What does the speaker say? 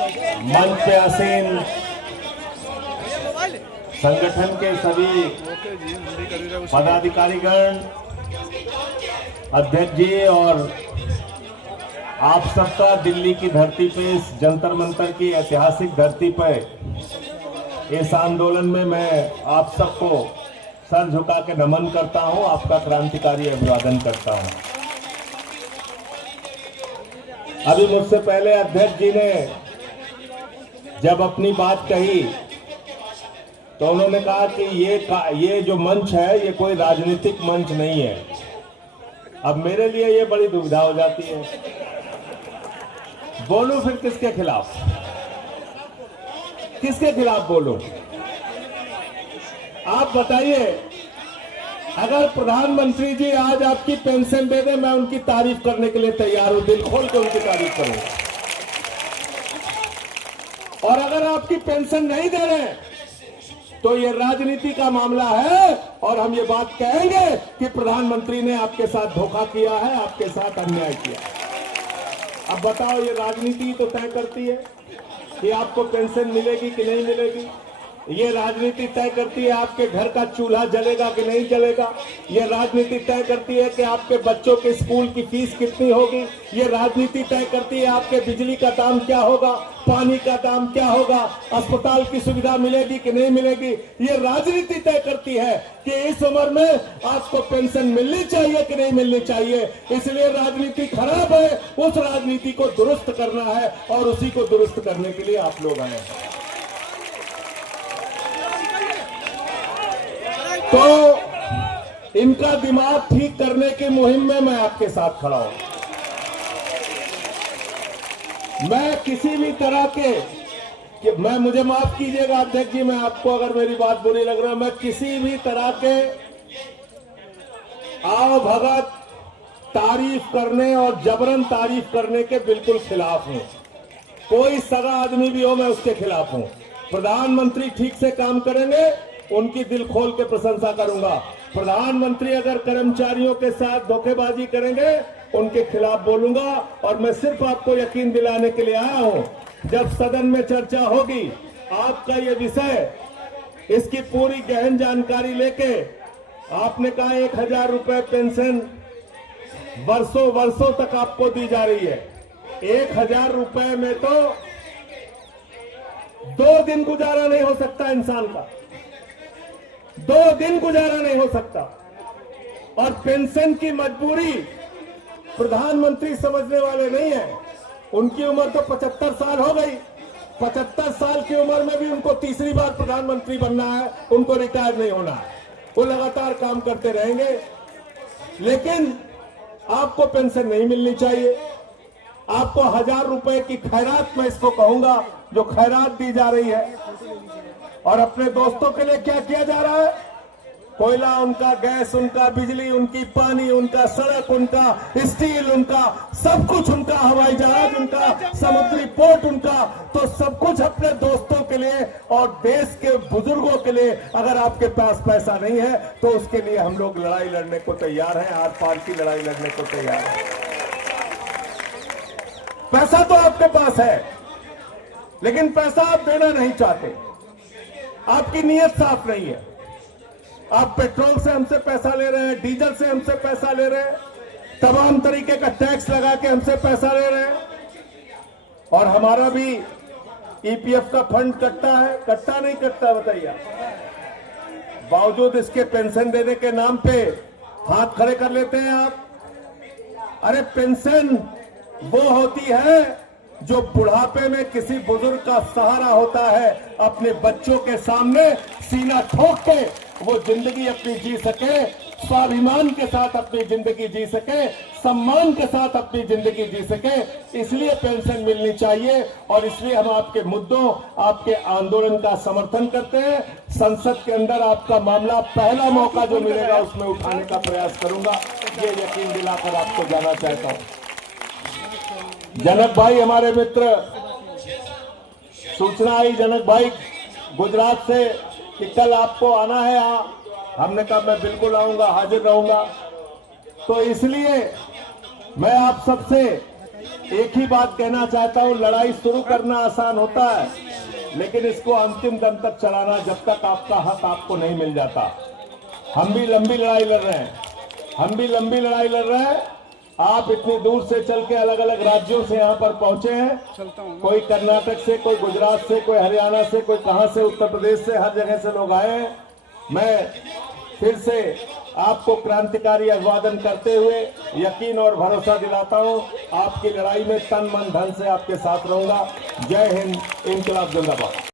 मंच पे आसीन संगठन के सभी पदाधिकारीगण, अध्यक्ष जी और आप सबका दिल्ली की धरती पे, इस जंतर मंतर की ऐतिहासिक धरती पर इस आंदोलन में मैं आप सबको सर झुका के नमन करता हूं, आपका क्रांतिकारी अभिवादन करता हूं। अभी मुझसे पहले अध्यक्ष जी ने जब अपनी बात कही तो उन्होंने कहा कि ये जो मंच है ये कोई राजनीतिक मंच नहीं है। अब मेरे लिए ये बड़ी दुविधा हो जाती है, बोलूं फिर किसके खिलाफ, किसके खिलाफ बोलूं? आप बताइए, अगर प्रधानमंत्री जी आज आपकी पेंशन दे दे, मैं उनकी तारीफ करने के लिए तैयार हूं, दिल खोल के उनकी तारीफ करूंगा। और अगर आपकी पेंशन नहीं दे रहे तो ये राजनीति का मामला है और हम ये बात कहेंगे कि प्रधानमंत्री ने आपके साथ धोखा किया है, आपके साथ अन्याय किया है। अब बताओ, ये राजनीति तो तय करती है कि आपको पेंशन मिलेगी कि नहीं मिलेगी। ये राजनीति तय करती है आपके घर का चूल्हा जलेगा कि नहीं जलेगा। ये राजनीति तय करती है कि आपके बच्चों के स्कूल की फीस कितनी होगी। ये राजनीति तय करती है आपके बिजली का दाम क्या होगा, पानी का दाम क्या होगा, अस्पताल की सुविधा मिलेगी कि नहीं मिलेगी। ये राजनीति तय करती है कि इस उम्र में आपको पेंशन मिलनी चाहिए कि नहीं मिलनी चाहिए। इसलिए राजनीति खराब है, उस राजनीति को दुरुस्त करना है और उसी को दुरुस्त करने के लिए आप लोग आए हैं। तो इनका दिमाग ठीक करने की मुहिम में मैं आपके साथ खड़ा हूं। मैं किसी भी तरह के मुझे माफ कीजिएगा अध्यक्ष जी, मैं आपको अगर मेरी बात बुरी लग रहा है, मैं किसी भी तरह के आओ भगत तारीफ करने और जबरन तारीफ करने के बिल्कुल खिलाफ हूं। कोई सगा आदमी भी हो, मैं उसके खिलाफ हूं। प्रधानमंत्री ठीक से काम करेंगे, उनकी दिल खोल के प्रशंसा करूंगा। प्रधानमंत्री अगर कर्मचारियों के साथ धोखेबाजी करेंगे, उनके खिलाफ बोलूंगा। और मैं सिर्फ आपको यकीन दिलाने के लिए आया हूं, जब सदन में चर्चा होगी, आपका ये विषय, इसकी पूरी गहन जानकारी लेके, आपने कहा 1000 रुपए पेंशन वर्षों वर्षों तक आपको दी जा रही है। 1000 रुपए में तो 2 दिन गुजारा नहीं हो सकता इंसान का, 2 दिन गुजारा नहीं हो सकता। और पेंशन की मजबूरी प्रधानमंत्री समझने वाले नहीं है। उनकी उम्र तो 75 साल हो गई। 75 साल की उम्र में भी उनको तीसरी बार प्रधानमंत्री बनना है, उनको रिटायर नहीं होना है। वो लगातार काम करते रहेंगे, लेकिन आपको पेंशन नहीं मिलनी चाहिए। आपको 1000 रुपए की खैरात, मैं इसको कहूंगा, जो खैरात दी जा रही है। और अपने दोस्तों के लिए क्या किया जा रहा है? कोयला उनका, गैस उनका, बिजली उनकी, पानी उनका, सड़क उनका, स्टील उनका, सब कुछ उनका, हवाई जहाज उनका, समुद्री पोर्ट उनका। तो सब कुछ अपने दोस्तों के लिए और देश के बुजुर्गों के लिए। अगर आपके पास पैसा नहीं है तो उसके लिए हम लोग लड़ाई लड़ने को तैयार हैं, आर पार की लड़ाई लड़ने को तैयार हैं। पैसा तो आपके पास है, लेकिन पैसा आप देना नहीं चाहते। आपकी नीयत साफ नहीं है। आप पेट्रोल से हमसे पैसा ले रहे हैं, डीजल से हमसे पैसा ले रहे हैं, तमाम तरीके का टैक्स लगा के हमसे पैसा ले रहे हैं। और हमारा भी ईपीएफ का फंड कटता है, कटता नहीं कटता बताइए। बावजूद इसके पेंशन देने के नाम पे हाथ खड़े कर लेते हैं आप। अरे पेंशन वो होती है जो बुढ़ापे में किसी बुजुर्ग का सहारा होता है, अपने बच्चों के सामने सीना ठोक के वो जिंदगी अपनी जी सके, स्वाभिमान के साथ अपनी जिंदगी जी सके, सम्मान के साथ अपनी जिंदगी जी सके। इसलिए पेंशन मिलनी चाहिए और इसलिए हम आपके मुद्दों, आपके आंदोलन का समर्थन करते हैं। संसद के अंदर आपका मामला पहला मौका जो मिलेगा उसमें उठाने का प्रयास करूंगा, ये यकीन दिलाकर आपको जाना चाहता हूं। जनक भाई हमारे मित्र, सूचना आई जनक भाई गुजरात से कि कल आपको आना है यहाँ। हमने कहा मैं बिल्कुल आऊंगा, हाजिर रहूंगा। तो इसलिए मैं आप सबसे एक ही बात कहना चाहता हूं, लड़ाई शुरू करना आसान होता है, लेकिन इसको अंतिम दम तक चलाना जब तक आपका हक आपको नहीं मिल जाता। हम भी लंबी लड़ाई लड़ रहे हैं, आप इतनी दूर से चल के अलग अलग राज्यों से यहाँ पर पहुंचे हैं, कोई कर्नाटक से, कोई गुजरात से, कोई हरियाणा से, कोई कहां से, उत्तर प्रदेश से, हर जगह से लोग आए हैं। मैं फिर से आपको क्रांतिकारी अभिवादन करते हुए यकीन और भरोसा दिलाता हूं, आपकी लड़ाई में तन मन धन से आपके साथ रहूंगा। जय हिंद, इंकलाब जिंदाबाद।